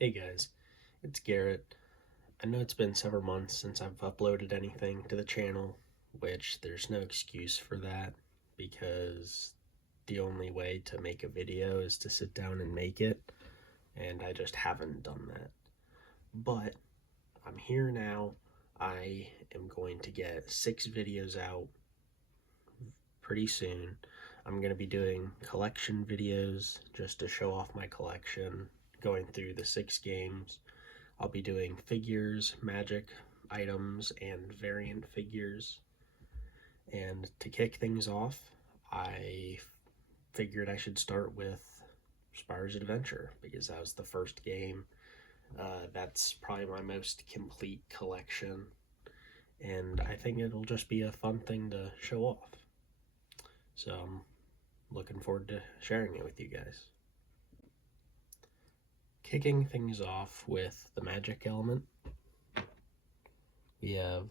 Hey guys, it's Garrett. I know it's been several months since I've uploaded anything to the channel, which there's no excuse for that because the only way to make a video is to sit down and make it, and I just haven't done that. But I'm here now. I am going to get 6 videos out pretty soon. I'm going to be doing collection videos just to show off my collection, going through the 6 games. I'll be doing figures, magic items, and variant figures. And to kick things off, I figured I should start with Spyro's Adventure because that was the first game. That's probably my most complete collection, and I think it'll just be a fun thing to show off. So I'm looking forward to sharing it with you guys. Kicking things off with the magic element, we have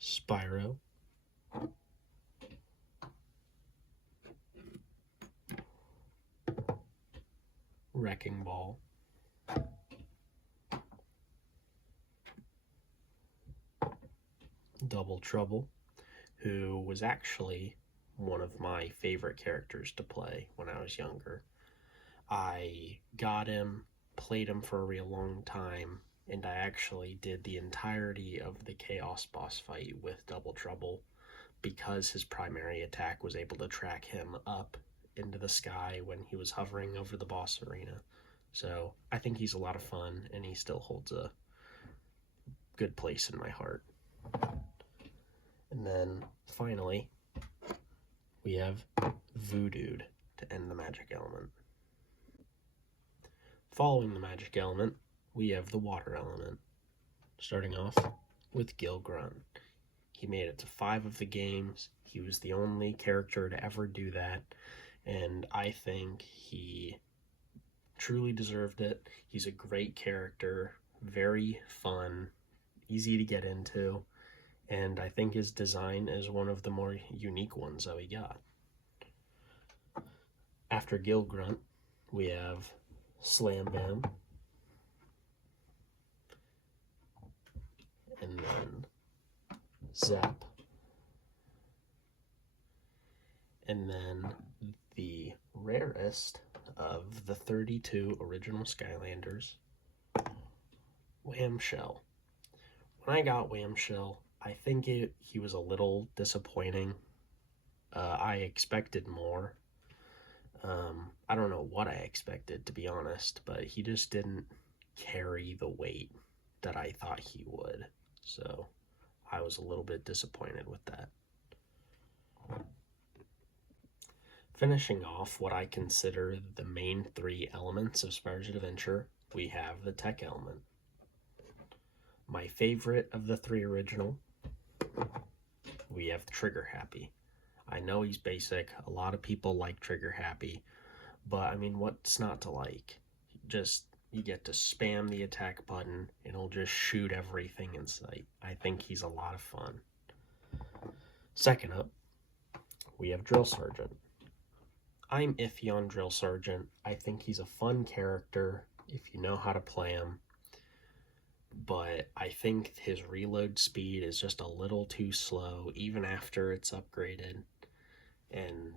Spyro, Wrecking Ball, Double Trouble, who was actually one of my favorite characters to play when I was younger. I got him, played him for a real long time, and I actually did the entirety of the Chaos boss fight with Double Trouble because his primary attack was able to track him up into the sky when he was hovering over the boss arena. So I think he's a lot of fun, and he still holds a good place in my heart. And then finally, we have Voodooed to end the magic element. Following the magic element, we have the water element, starting off with Gil Grunt. He made it to 5 of the games. He was the only character to ever do that, and I think he truly deserved it. He's a great character, very fun, easy to get into, and I think his design is one of the more unique ones that we got. After Gil Grunt, we have Slam Bam, and then Zap, and then the rarest of the 32 original Skylanders, Whamshell. When I got Whamshell, I think he was a little disappointing. I expected more. I don't know what I expected, to be honest, but he just didn't carry the weight that I thought he would. So I was a little bit disappointed with that. Finishing off what I consider the main 3 elements of Spyro's Adventure, we have the tech element. My favorite of the 3 original, we have Trigger Happy. I know he's basic. A lot of people like Trigger Happy, but I mean, what's not to like? You get to spam the attack button and it'll just shoot everything in sight. I think he's a lot of fun. Second up, we have Drill Sergeant. I'm iffy on Drill Sergeant. I think he's a fun character if you know how to play him, but I think his reload speed is just a little too slow even after it's upgraded, and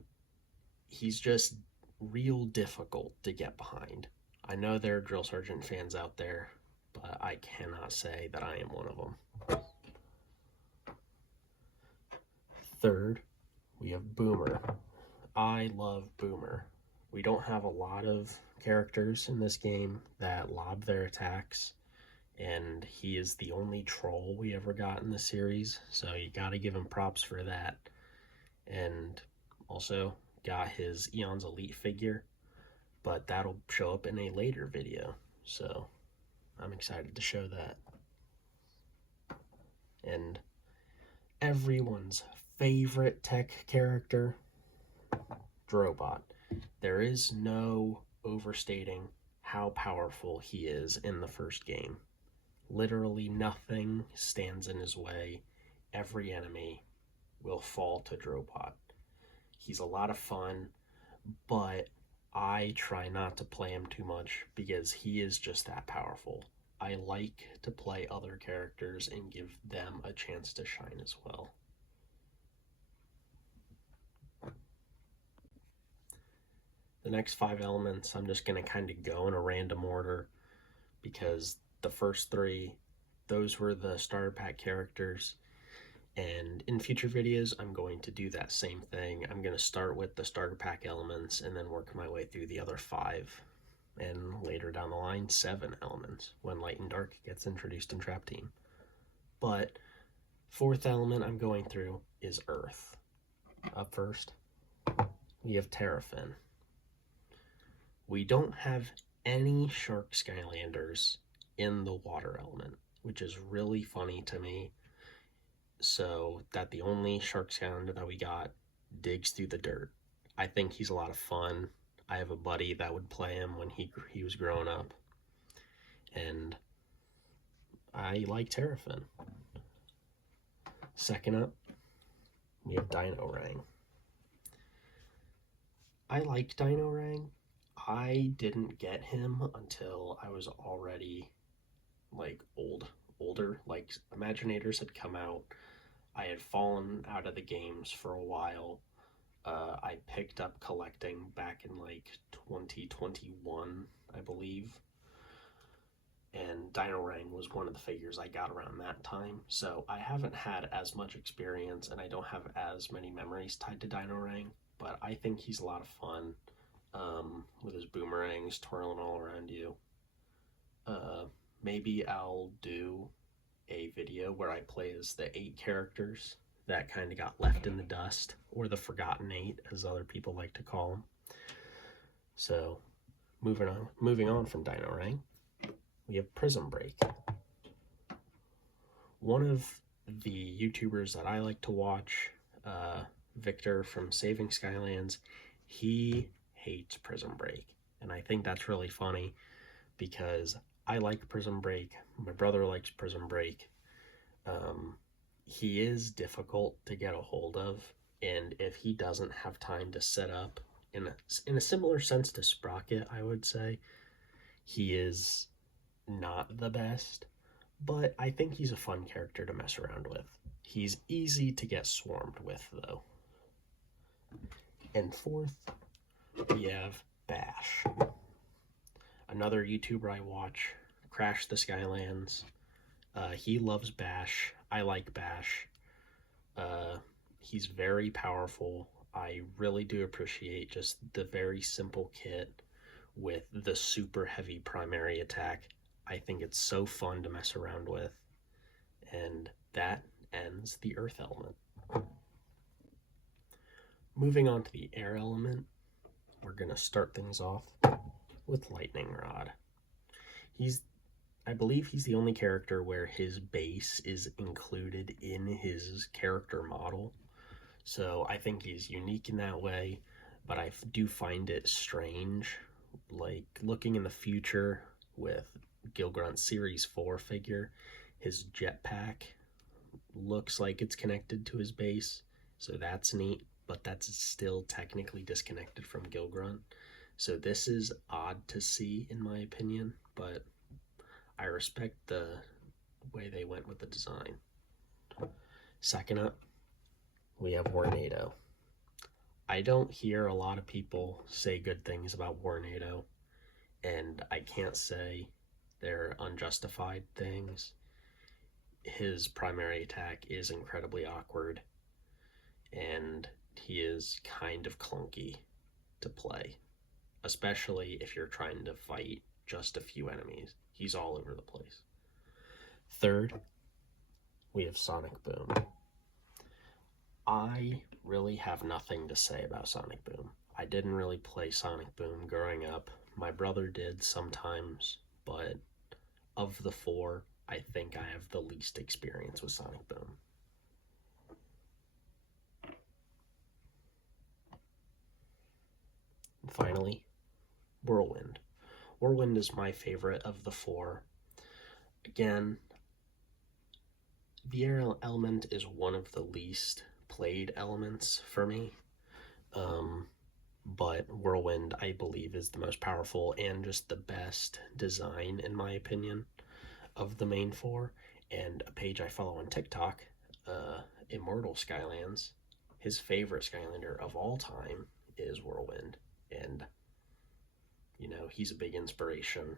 he's just real difficult to get behind. I know there are Drill Sergeant fans out there, but I cannot say that I am one of them. Third, we have Boomer. I love Boomer. We don't have a lot of characters in this game that lob their attacks, and he is the only troll we ever got in the series, so you gotta give him props for that. And also got his Eon's Elite figure, but that'll show up in a later video, so I'm excited to show that. And everyone's favorite tech character, Drobot. There is no overstating how powerful he is in the first game. Literally nothing stands in his way. Every enemy will fall to Drobot. He's a lot of fun, but I try not to play him too much because he is just that powerful. I like to play other characters and give them a chance to shine as well. The next 5 elements, I'm just going to kind of go in a random order because the first 3, those were the starter pack characters. And in future videos, I'm going to do that same thing. I'm going to start with the starter pack elements and then work my way through the other 5. And later down the line, 7 elements when Light and Dark gets introduced in Trap Team. But 4th element I'm going through is Earth. Up first, we have Terrafin. We don't have any Shark Skylanders in the water element, which is really funny to me. So that the only Shark Skylander that we got digs through the dirt. I think he's a lot of fun. I have a buddy that would play him when he was growing up. And I like Terrafin. Second up, we have Dino Rang. I like Dino Rang. I didn't get him until I was already like older. Like Imaginators had come out. I had fallen out of the games for a while. I picked up collecting back in like 2021, I believe. And Dino Rang was one of the figures I got around that time. So I haven't had as much experience and I don't have as many memories tied to Dino Rang, but I think he's a lot of fun with his boomerangs twirling all around you. Maybe I'll do a video where I play as the 8 characters that kind of got left in the dust, or the Forgotten 8, as other people like to call them. So, moving on from Dino Rang, we have Prism Break. One of the YouTubers that I like to watch, Victor from Saving Skylands, he hates Prism Break, and I think that's really funny because I like Prism Break. My brother likes Prism Break. He is difficult to get a hold of, and if he doesn't have time to set up in a similar sense to Sprocket, I would say, he is not the best, but I think he's a fun character to mess around with. He's easy to get swarmed with, though. And 4th, we have Bash. Another YouTuber I watch, Crash the Skylands. He loves Bash. I like Bash. He's very powerful. I really do appreciate just the very simple kit with the super heavy primary attack. I think it's so fun to mess around with. And that ends the Earth element. Moving on to the Air element, we're going to start things off with Lightning Rod. I believe he's the only character where his base is included in his character model. So I think he's unique in that way, but I do find it strange, like looking in the future with Gilgrunt's Series 4 figure, his jetpack looks like it's connected to his base, so that's neat, but that's still technically disconnected from Gilgrunt. So this is odd to see in my opinion, but I respect the way they went with the design. Second up, we have Warnado. I don't hear a lot of people say good things about Warnado, and I can't say they're unjustified things. His primary attack is incredibly awkward, and he is kind of clunky to play, especially if you're trying to fight just a few enemies. He's all over the place. Third, we have Sonic Boom. I really have nothing to say about Sonic Boom. I didn't really play Sonic Boom growing up. My brother did sometimes, but of the 4, I think I have the least experience with Sonic Boom. And finally, Whirlwind. Whirlwind is my favorite of the 4. Again, the air element is one of the least played elements for me. but Whirlwind, I believe, is the most powerful and just the best design, in my opinion, of the main four. And a page I follow on TikTok, Immortal Skylands, his favorite Skylander of all time is Whirlwind. And, he's a big inspiration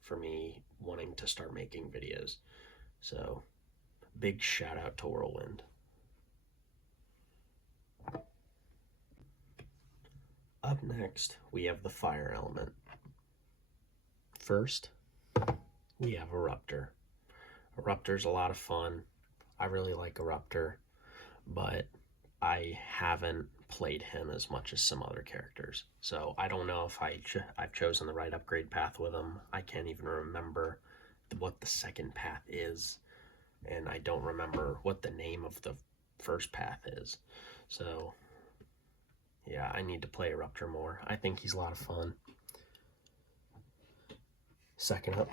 for me wanting to start making videos. So, big shout out to Whirlwind. Up next, we have the fire element. First, we have Eruptor. Eruptor's a lot of fun. I really like Eruptor, but I haven't played him as much as some other characters. So I don't know if I've chosen the right upgrade path with him. I can't even remember what the second path is, and I don't remember what the name of the first path is. So yeah, I need to play Eruptor more. I think he's a lot of fun. Second up,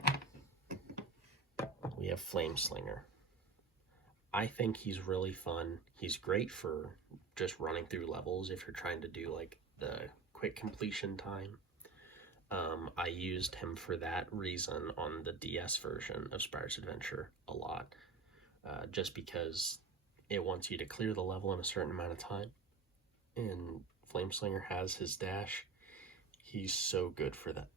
we have Flameslinger. I think he's really fun. He's great for just running through levels if you're trying to do like the quick completion time. I used him for that reason on the DS version of Spyro's Adventure a lot, just because it wants you to clear the level in a certain amount of time. And Flameslinger has his dash. He's so good for that.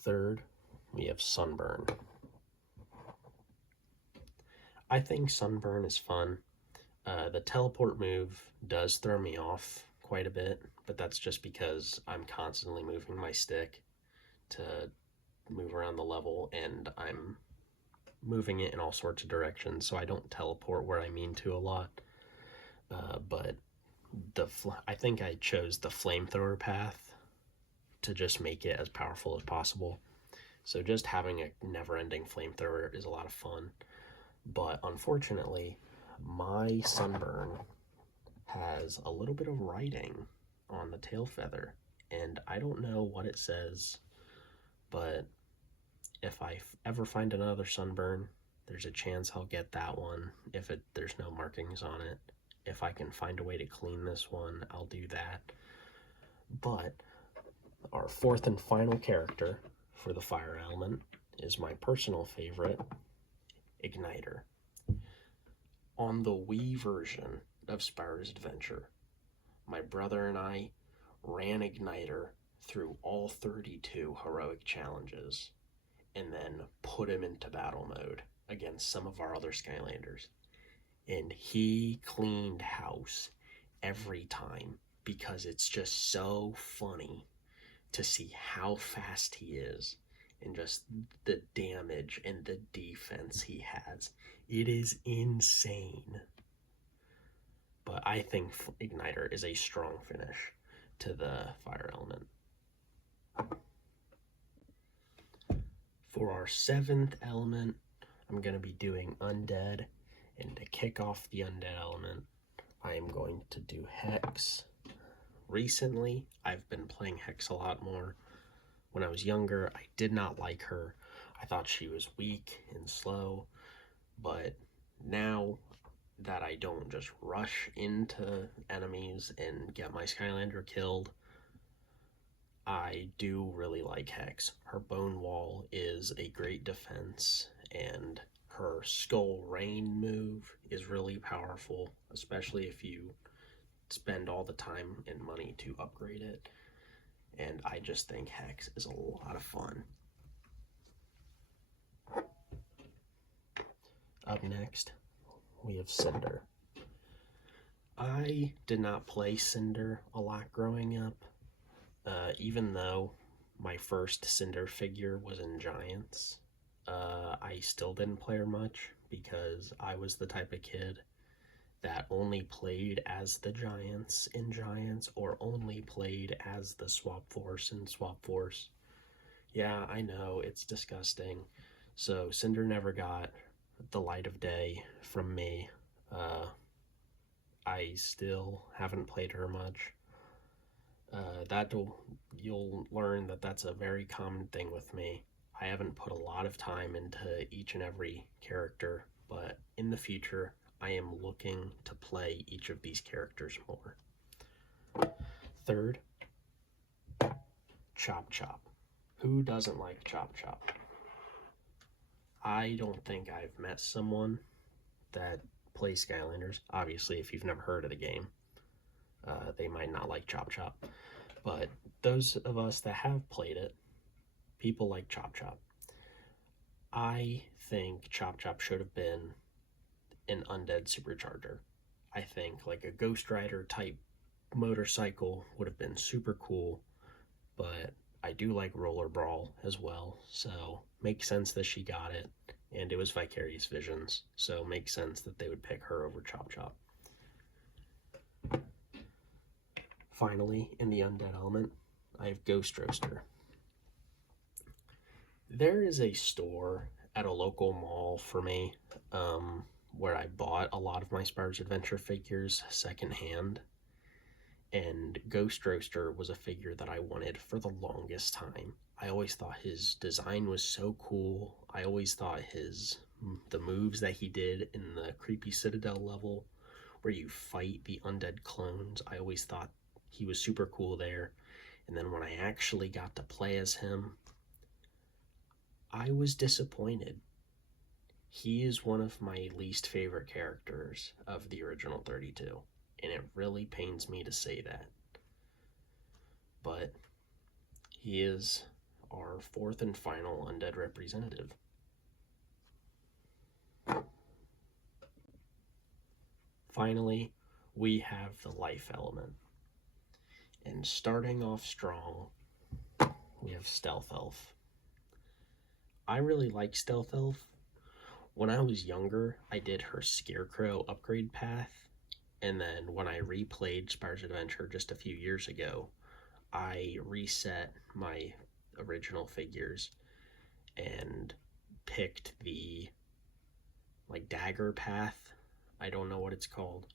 Third, we have Sunburn. I think Sunburn is fun. The teleport move does throw me off quite a bit, but that's just because I'm constantly moving my stick to move around the level, and I'm moving it in all sorts of directions, so I don't teleport where I mean to a lot. But I think I chose the flamethrower path to just make it as powerful as possible. So just having a never-ending flamethrower is a lot of fun. But unfortunately, my Sunburn has a little bit of writing on the tail feather, and I don't know what it says, but if I ever find another Sunburn, there's a chance I'll get that one if there's no markings on it. If I can find a way to clean this one, I'll do that. But our fourth and final character for the fire element is my personal favorite, Igniter. On the Wii version of Spyro's Adventure, my brother and I ran Igniter through all 32 heroic challenges and then put him into battle mode against some of our other Skylanders. And he cleaned house every time because it's just so funny to see how fast he is and just the damage and the defense he has. It is insane. But I think Igniter is a strong finish to the fire element. For our seventh element, I'm going to be doing Undead. And to kick off the Undead element, I am going to do Hex. Recently, I've been playing Hex a lot more. When I was younger, I did not like her. I thought she was weak and slow. But now that I don't just rush into enemies and get my Skylander killed, I do really like Hex. Her Bone Wall is a great defense, and her Skull Rain move is really powerful, especially if you spend all the time and money to upgrade it. And I just think Hex is a lot of fun. Up next, we have Cinder. I did not play Cinder a lot growing up, even though my first Cinder figure was in Giants. I still didn't play her much because I was the type of kid that only played as the Giants in Giants or only played as the Swap Force in Swap Force. Yeah, I know, it's disgusting. So Cinder never got the light of day from me. I still haven't played her much. You'll learn that that's a very common thing with me. I haven't put a lot of time into each and every character, but in the future, I am looking to play each of these characters more. Third, Chop Chop. Who doesn't like Chop Chop? I don't think I've met someone that plays Skylanders. Obviously, if you've never heard of the game, they might not like Chop Chop. But those of us that have played it, people like Chop Chop. I think Chop Chop should have been an undead supercharger. I think like a Ghost Rider type motorcycle would have been super cool, but I do like Roller Brawl as well, so makes sense that she got it, and it was Vicarious Visions, so makes sense that they would pick her over Chop Chop. Finally, in the undead element, I have Ghost Roaster. There is a store at a local mall for me where I bought a lot of my Spyro's Adventure figures secondhand, and Ghost Roaster was a figure that I wanted for the longest time. I always thought his design was so cool. I always thought the moves that he did in the creepy Citadel level where you fight the undead clones, I always thought he was super cool there. And then when I actually got to play as him, I was disappointed. He is one of my least favorite characters of the original 32, and it really pains me to say that. But he is our fourth and final undead representative. Finally, we have the life element. And starting off strong, we have Stealth Elf. I really like Stealth Elf. When I was younger, I did her Scarecrow upgrade path, and then when I replayed Spyro's Adventure just a few years ago, I reset my original figures and picked the dagger path. I don't know what it's called,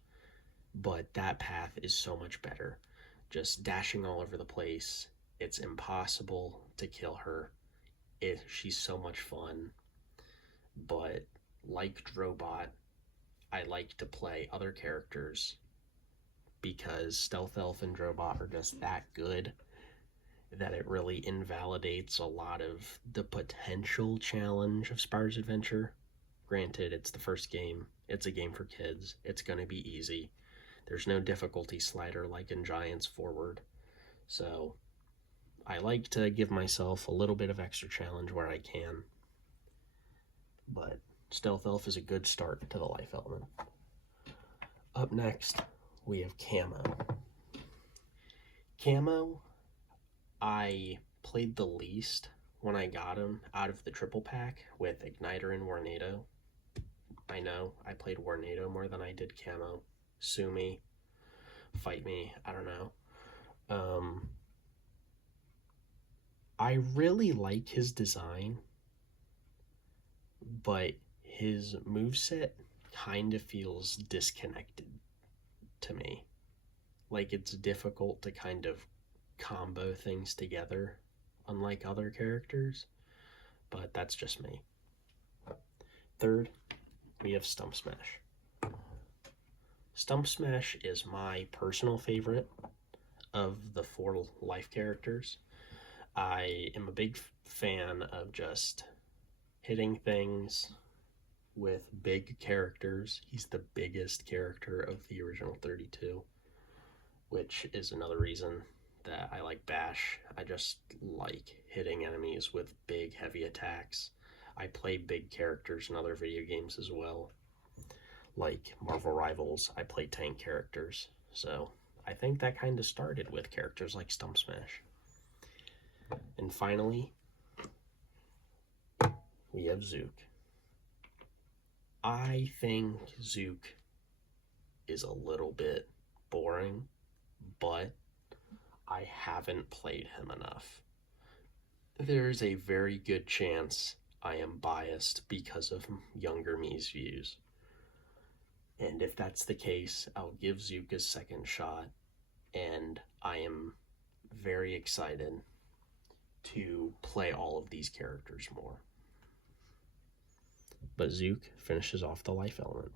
but that path is so much better. Just dashing all over the place. It's impossible to kill her. She's so much fun. But like Drobot, I like to play other characters because Stealth Elf and Drobot are just that good that it really invalidates a lot of the potential challenge of Spyro's Adventure. Granted, it's the first game. It's a game for kids. It's going to be easy. There's no difficulty slider like in Giants Forward. So I like to give myself a little bit of extra challenge where I can. But Stealth Elf is a good start to the life element. Up next, we have Camo. Camo, I played the least when I got him out of the triple pack with Igniter and Warnado. I know, I played Warnado more than I did Camo. Sue me, fight me, I don't know. I really like his design, but his moveset kind of feels disconnected to me. Like it's difficult to kind of combo things together, unlike other characters, but that's just me. Third, we have Stump Smash. Stump Smash is my personal favorite of the 4 life characters. I am a big fan of just hitting things with big characters. He's the biggest character of the original 32, which is another reason that I like Bash. I just like hitting enemies with big, heavy attacks. I play big characters in other video games as well. Like Marvel Rivals, I play tank characters. So I think that kind of started with characters like Stump Smash. And finally, we have Zook. I think Zook is a little bit boring, but I haven't played him enough. There's a very good chance I am biased because of younger me's views. And if that's the case, I'll give Zook a second shot, and I am very excited to play all of these characters more. But Zook finishes off the life element.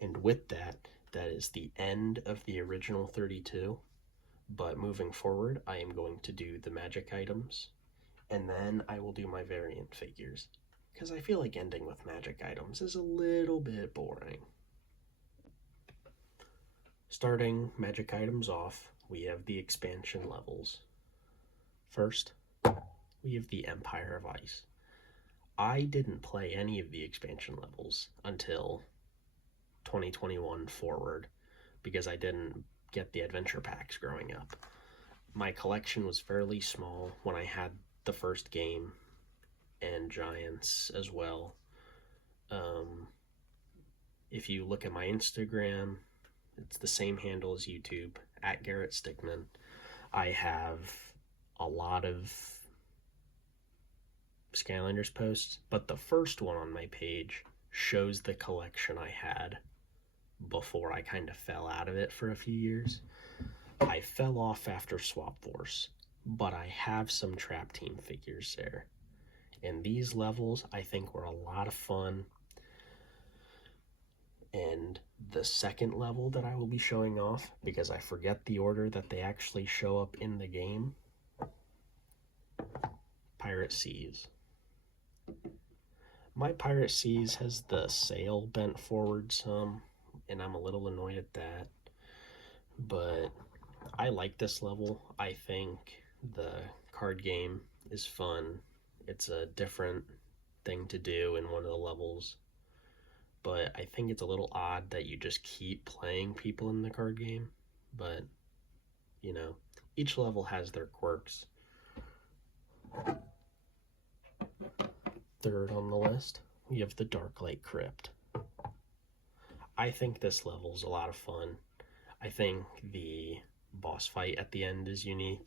And with that, that is the end of the original 32. But moving forward, I am going to do the magic items, and then I will do my variant figures, because I feel like ending with magic items is a little bit boring. Starting magic items off, we have the expansion levels. First, we have the Empire of Ice. I didn't play any of the expansion levels until 2021 forward because I didn't get the adventure packs growing up. My collection was fairly small when I had the first game and Giants as well. If you look at my Instagram, it's the same handle as YouTube, at Garrett Stickman. I have a lot of Skylanders posts, but the first one on my page shows the collection I had before I kind of fell out of it for a few years. I fell off after Swap Force, but I have some Trap Team figures there. And these levels I think were a lot of fun. And the second level that I will be showing off, because I forget the order that they actually show up in the game, Pirate Seas. My Pirate Seas has the sail bent forward some, and I'm a little annoyed at that. But I like this level. I think the card game is fun. It's a different thing to do in one of the levels. But I think it's a little odd that you just keep playing people in the card game. But, you know, each level has their quirks. Third on the list, we have the Darklight Crypt. I think this level's a lot of fun. I think the boss fight at the end is unique.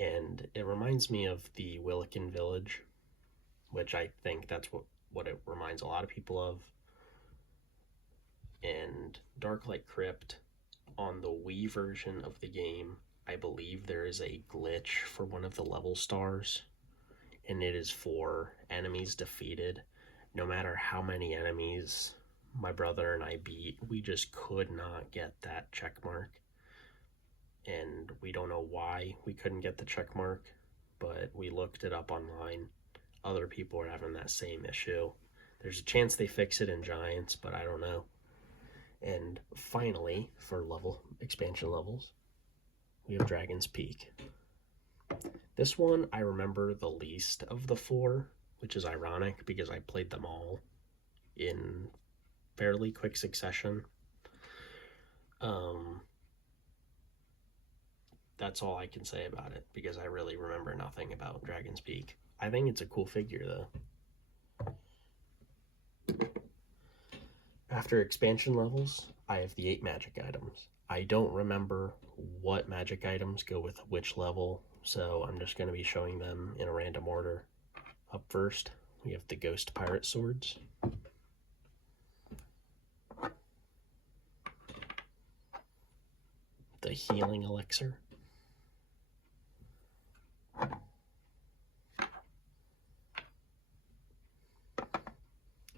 And it reminds me of the Willikin Village, which I think that's what it reminds a lot of people of. And Darklight Crypt, on the Wii version of the game, I believe there is a glitch for one of the level stars, and it is for enemies defeated. No matter how many enemies my brother and I beat, we just could not get that check mark. And we don't know why we couldn't get the check mark, but we looked it up online. Other people are having that same issue. There's a chance they fix it in Giants, but I don't know. And finally, for expansion levels, we have Dragon's Peak. This one I remember the least of the four, which is ironic because I played them all in fairly quick succession. That's all I can say about it because I really remember nothing about Dragon's Peak. I think it's a cool figure though. After expansion levels, I have the 8 magic items. I don't remember what magic items go with which level, so I'm just going to be showing them in a random order. Up first, we have the Ghost Pirate Swords. The Healing Elixir.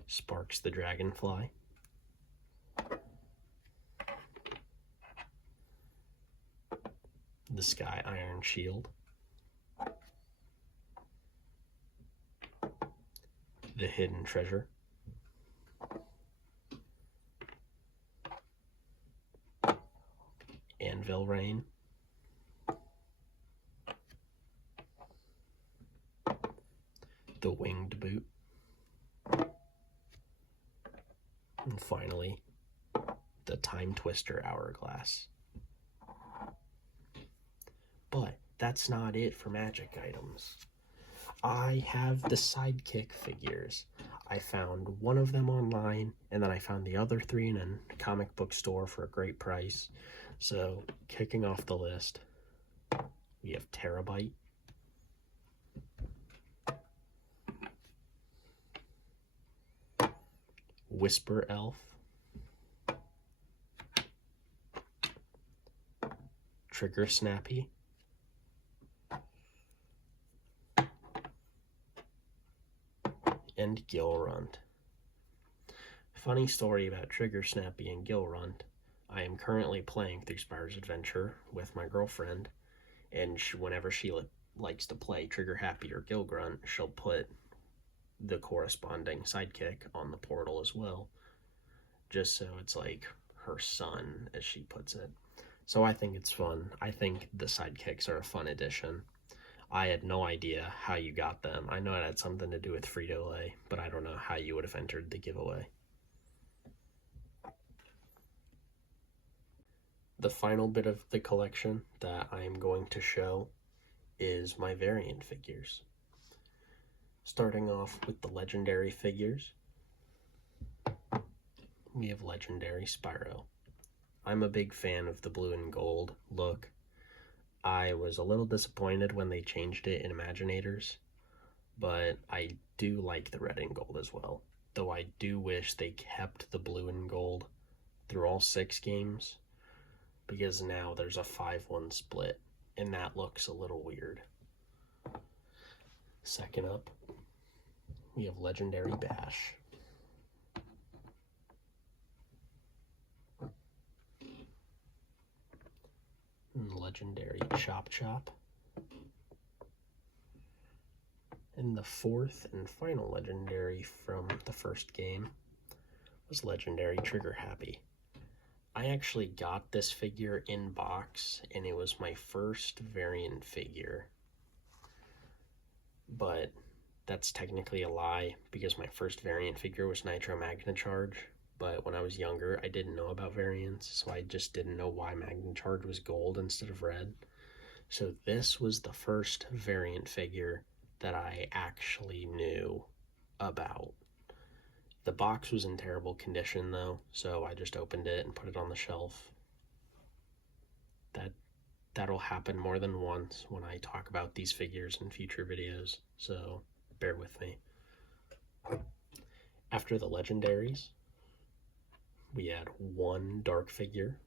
Sparks the Dragonfly. The Sky Iron Shield. The Hidden Treasure. Anvil Rain. The Winged Boot. And finally, the Time Twister Hourglass. But that's not it for magic items. I have the Sidekick figures. I found one of them online, and then I found the other 3 in a comic book store for a great price. So, kicking off the list, we have Terabyte, Whisper Elf, Trigger Snappy, and Gilrunt. Funny story about Trigger Snappy and Gilrunt. I am currently playing through Spyro's Adventure with my girlfriend, and whenever she likes to play Trigger Happy or Gilgrunt, she'll put the corresponding sidekick on the portal as well, just so it's like her son, as she puts it. So I think it's fun. I think the sidekicks are a fun addition. I had no idea how you got them. I know it had something to do with Frito-Lay, but I don't know how you would have entered the giveaway. The final bit of the collection that I am going to show is my variant figures. Starting off with the legendary figures, we have legendary Spyro. I'm a big fan of the blue and gold look. I was a little disappointed when they changed it in Imaginators, but I do like the red and gold as well. Though I do wish they kept the blue and gold through all 6 games, because now there's a 5-1 split, and that looks a little weird. Second up, we have legendary Bash. And legendary Chop Chop. And the fourth and final legendary from the first game was legendary Trigger Happy. I actually got this figure in box, and it was my first variant figure. But that's technically a lie, because my first variant figure was Nitro Magna Charge. But when I was younger, I didn't know about variants, so I just didn't know why Magna Charge was gold instead of red. So this was the first variant figure that I actually knew about. The box was in terrible condition though, so I just opened it and put it on the shelf. That'll happen more than once when I talk about these figures in future videos, so bear with me. After the legendaries, we had one dark figure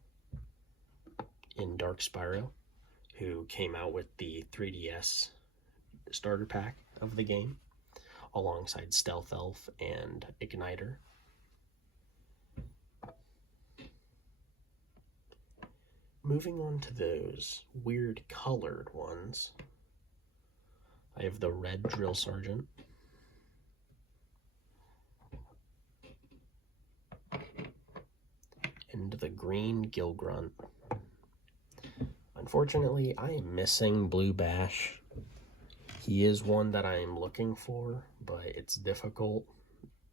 in Dark Spyro, who came out with the 3DS starter pack of the game, alongside Stealth Elf and Igniter. Moving on to those weird colored ones, I have the red Drill Sergeant, and the green Gilgrunt. Unfortunately, I am missing Blue Bash. He is one that I am looking for, but it's difficult,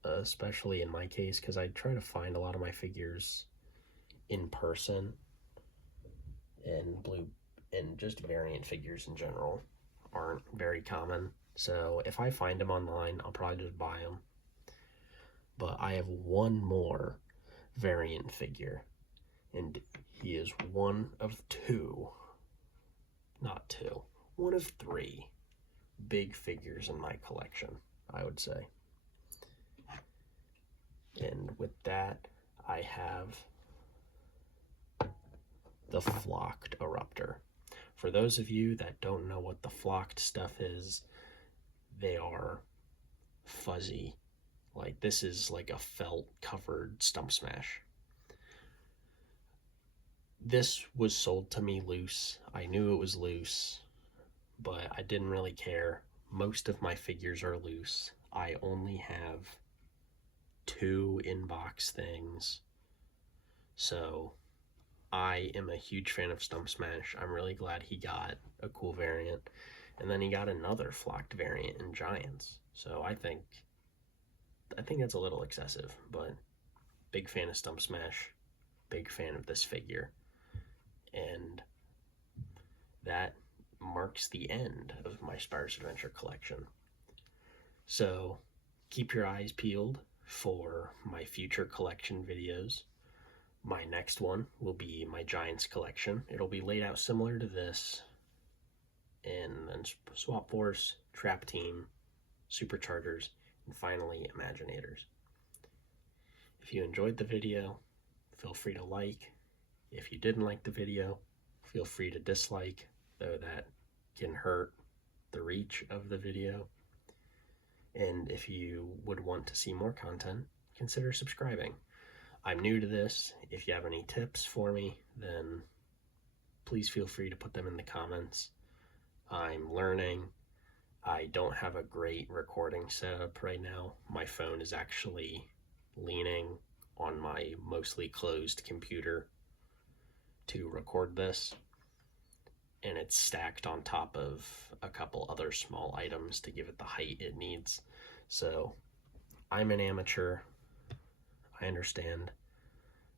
especially in my case, because I try to find a lot of my figures in person, and just variant figures in general aren't very common. So if I find them online, I'll probably just buy them. But I have one more variant figure, and he is one of one of 3 big figures in my collection, I would say. And with that, I have the flocked Eruptor. For those of you that don't know what the flocked stuff is, they are fuzzy. Like, this is like a felt covered Stump Smash. This was sold to me loose. I knew it was loose, but I didn't really care. Most of my figures are loose. I only have 2 in-box things. So I am a huge fan of Stump Smash. I'm really glad he got a cool variant. And then he got another flocked variant in Giants. So I think that's a little excessive, but big fan of Stump Smash. Big fan of this figure. And that marks the end of my Spyro's Adventure collection. So keep your eyes peeled for my future collection videos. My next one will be my Giants collection. It'll be laid out similar to this, and then Swap Force, Trap Team, Superchargers, and finally Imaginators. If you enjoyed the video, feel free to like. If you didn't like the video, feel free to dislike, though that can hurt the reach of the video. And if you would want to see more content, consider subscribing. I'm new to this. If you have any tips for me, then please feel free to put them in the comments. I'm learning. I don't have a great recording setup right now. My phone is actually leaning on my mostly closed computer to record this, and it's stacked on top of a couple other small items to give it the height it needs. So I'm an amateur, I understand,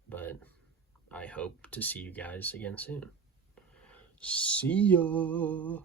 but I hope to see you guys again soon. See ya!